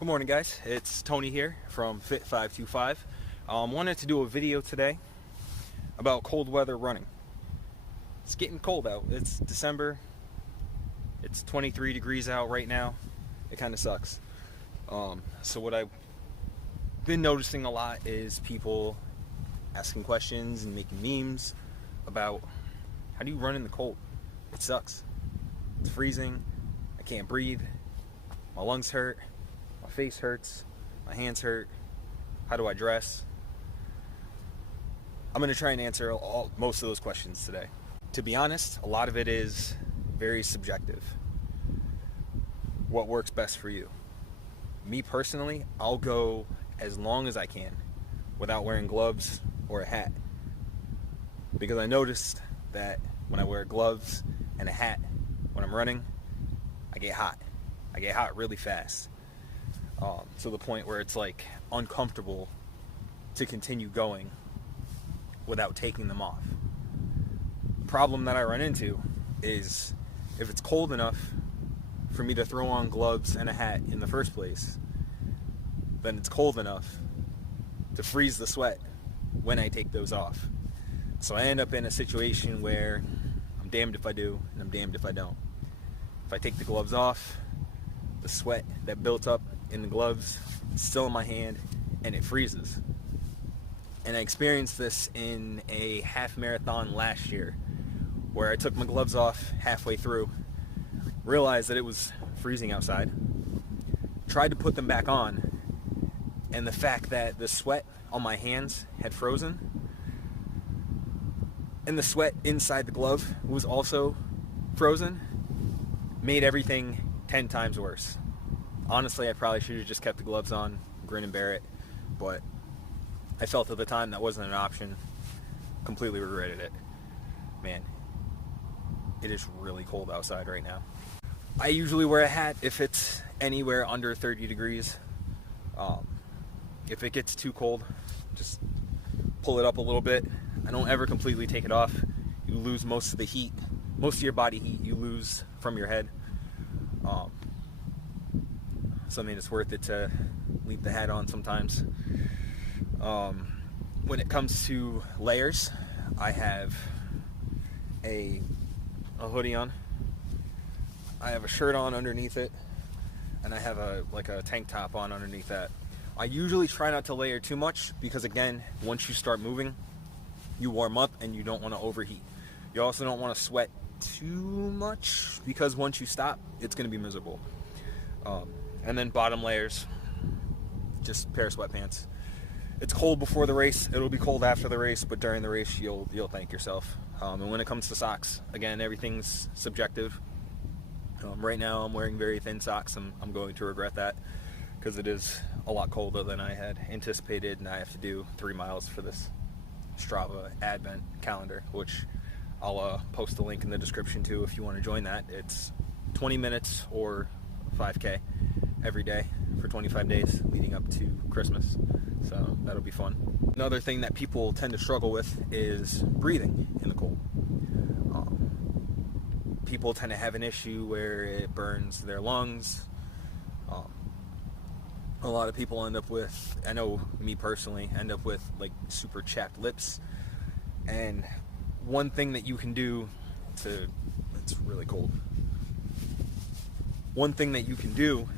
Good morning, guys. It's Tony here from Fit525. Wanted to do a video today about cold weather running. It's getting cold out. It's December. It's 23 degrees out right now. It kind of sucks. So what I've been noticing a lot is people asking questions and making memes about how do you run in the cold? It sucks. It's freezing. I can't breathe. My lungs hurt. My face hurts. My hands hurt. How do I dress? I'm going to try and answer most of those questions today. To be honest, a lot of it is very subjective. What works best for you? Me personally, I'll go as long as I can without wearing gloves or a hat. Because I noticed that when I wear gloves and a hat when I'm running, I get hot. I get hot really fast. To the point where it's like uncomfortable to continue going without taking them off. The problem that I run into is if it's cold enough for me to throw on gloves and a hat in the first place, then it's cold enough to freeze the sweat when I take those off. So I end up in a situation where I'm damned if I do and I'm damned if I don't. If I take the gloves off, the sweat that built up in the gloves is still in my hand and it freezes. And I experienced this in a half marathon last year where I took my gloves off halfway through, realized that it was freezing outside, tried to put them back on, and the fact that the sweat on my hands had frozen and the sweat inside the glove was also frozen made everything 10 times worse. Honestly, I probably should have just kept the gloves on, grin and bear it, but I felt at the time that wasn't an option. Completely regretted it. Man, it is really cold outside right now. I usually wear a hat if it's anywhere under 30 degrees. If it gets too cold, just pull it up a little bit. I don't ever completely take it off. You lose most of the heat, most of your body heat you lose from your head. So I mean, it's worth it to leave the hat on sometimes. When it comes to layers, I have a hoodie on. I have a shirt on underneath it, and I have a tank top on underneath that. I usually try not to layer too much because, again, once you start moving, you warm up and you don't want to overheat. You also don't want to sweat too much because once you stop, it's going to be miserable. And then bottom layers, just a pair of sweatpants. It's cold before the race. It'll be cold after the race, but during the race, you'll thank yourself. And when it comes to socks, again, everything's subjective. Right now, I'm wearing very thin socks. I'm going to regret that because it is a lot colder than I had anticipated, and I have to do 3 miles for this Strava Advent calendar, which I'll post a link in the description to if you want to join that. It's 20 minutes or 5K every day for 25 days leading up to Christmas. So that'll be fun. Another thing that people tend to struggle with is breathing in the cold. People tend to have an issue where it burns their lungs. A lot of people end up with, I know me personally, end up with like super chapped lips. And one thing that you can do it's really cold. One thing that you can do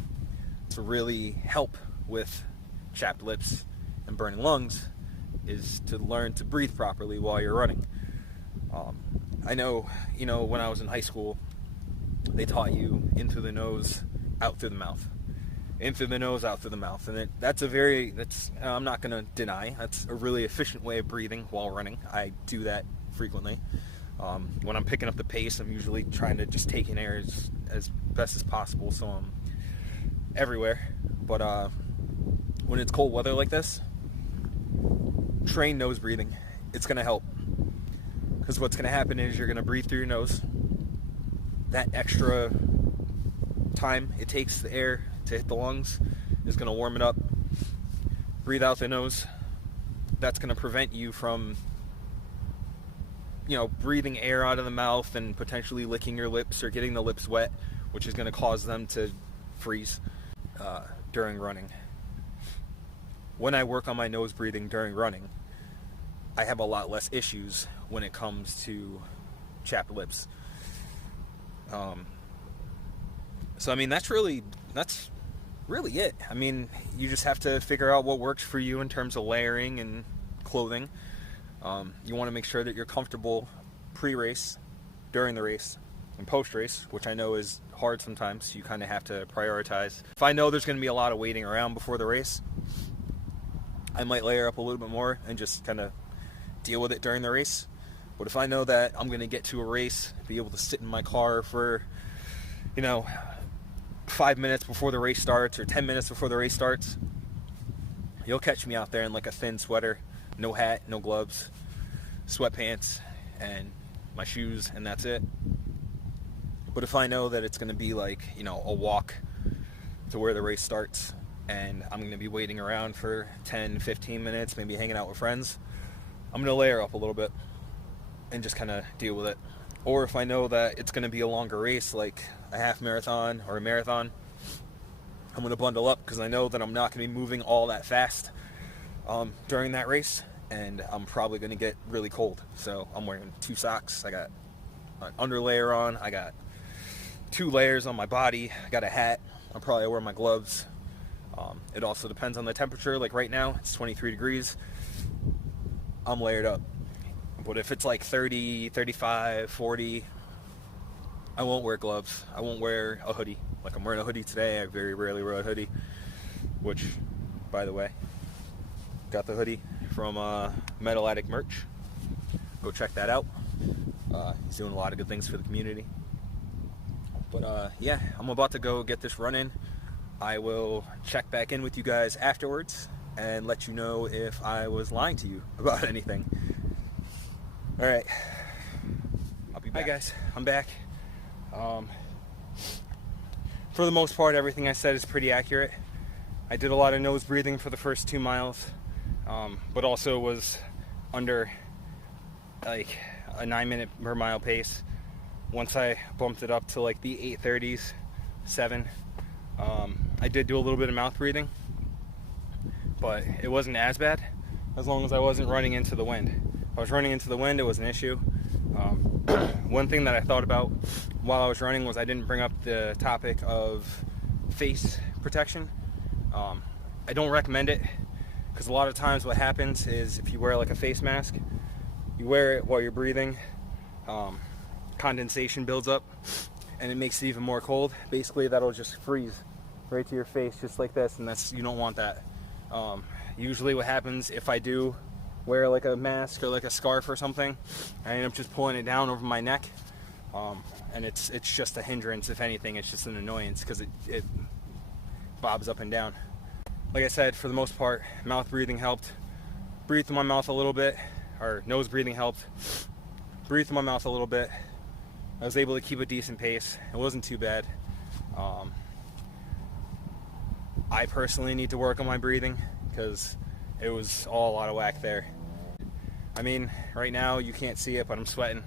to really help with chapped lips and burning lungs is to learn to breathe properly while you're running. I know, when I was in high school, they taught you in through the nose, out through the mouth. In through the nose, out through the mouth. And I'm not going to deny, that's a really efficient way of breathing while running. I do that frequently. When I'm picking up the pace, I'm usually trying to just take in air as best as possible, so I'm everywhere. But when it's cold weather like this, train nose breathing. It's going to help. Because what's going to happen is you're going to breathe through your nose. That extra time it takes the air to hit the lungs is going to warm it up. Breathe out the nose. That's going to prevent you from breathing air out of the mouth and potentially licking your lips or getting the lips wet, which is going to cause them to freeze. during running. When I work on my nose breathing during running, I have a lot less issues when it comes to chapped lips. So I mean, that's really it. I mean, you just have to figure out what works for you in terms of layering and clothing. You want to make sure that you're comfortable pre-race, during the race, and post-race, which I know is hard sometimes. You kind of have to prioritize. If I know there's going to be a lot of waiting around before the race, I might layer up a little bit more and just kind of deal with it during the race. But if I know that I'm going to get to a race, be able to sit in my car for, 5 minutes before the race starts or 10 minutes before the race starts, you'll catch me out there in like a thin sweater, no hat, no gloves, sweatpants, and my shoes, and that's it. But if I know that it's going to be like, a walk to where the race starts, and I'm going to be waiting around for 10, 15 minutes, maybe hanging out with friends, I'm going to layer up a little bit and just kind of deal with it. Or if I know that it's going to be a longer race, like a half marathon or a marathon, I'm going to bundle up because I know that I'm not going to be moving all that fast during that race, and I'm probably going to get really cold. So I'm wearing 2 socks, I got an underlayer on, I got 2 layers on my body, I got a hat, I'll probably wear my gloves. It also depends on the temperature. Like right now, it's 23 degrees. I'm layered up. But if it's like 30, 35, 40, I won't wear gloves. I won't wear a hoodie. Like I'm wearing a hoodie today. I very rarely wear a hoodie. Which, by the way, got the hoodie from Metal Addict Merch. Go check that out. He's doing a lot of good things for the community. But yeah, I'm about to go get this run in. I will check back in with you guys afterwards and let you know if I was lying to you about anything. All right, I'll be back. Hi guys, I'm back. For the most part, everything I said is pretty accurate. I did a lot of nose breathing for the first 2 miles, but also was under like a 9-minute per mile pace. Once I bumped it up to like the 8:30s, 7, I did do a little bit of mouth breathing, but it wasn't as bad as long as I wasn't running into the wind. If I was running into the wind, it was an issue. One thing that I thought about while I was running was I didn't bring up the topic of face protection. I don't recommend it because a lot of times what happens is if you wear like a face mask, you wear it while you're breathing, condensation builds up and it makes it even more cold. Basically that'll just freeze right to your face just like this, and you don't want that. Usually what happens if I do wear like a mask or like a scarf or something, I end up just pulling it down over my neck, and it's just a hindrance. If anything, it's just an annoyance because it bobs up and down. Like I said, for the most part, mouth breathing helped. Breathe through my mouth a little bit, or nose breathing helped. Breathe through my mouth a little bit. I was able to keep a decent pace. It wasn't too bad. I personally need to work on my breathing because it was all out of whack there. I mean, right now you can't see it, but I'm sweating.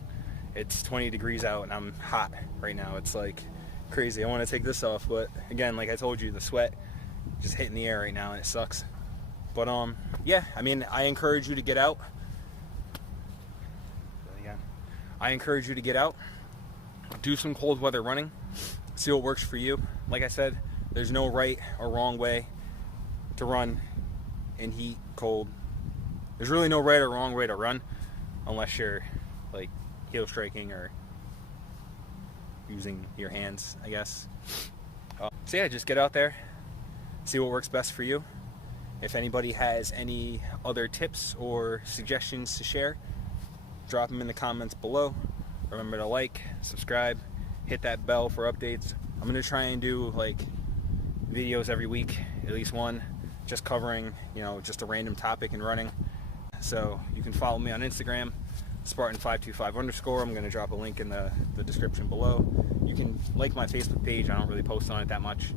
It's 20 degrees out and I'm hot right now. It's like crazy. I want to take this off, but again, like I told you, the sweat just hitting the air right now and it sucks. But yeah, I mean, I encourage you to get out. I encourage you to get out, do some cold weather running, see what works for you. Like I said, there's no right or wrong way to run in heat, cold. There's really no right or wrong way to run unless you're like heel striking or using your hands, I guess. So yeah, just get out there, see what works best for you. If anybody has any other tips or suggestions to share, drop them in the comments below. Remember to like, subscribe, hit that bell for updates. I'm gonna try and do like videos every week, at least one, just covering, just a random topic in running. So you can follow me on Instagram, Spartan525_. I'm gonna drop a link in the description below. You can like my Facebook page. I don't really post on it that much.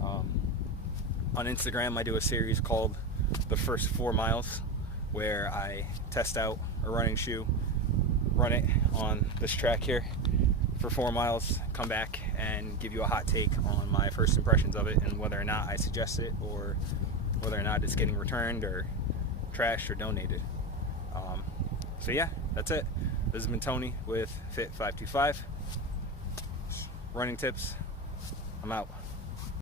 On Instagram, I do a series called The First 4 Miles, where I test out a running shoe, run it on this track here for 4 miles, come back and give you a hot take on my first impressions of it and whether or not I suggest it or whether or not it's getting returned or trashed or donated. So yeah, that's it. This has been Tony with Fit525. Running tips. I'm out.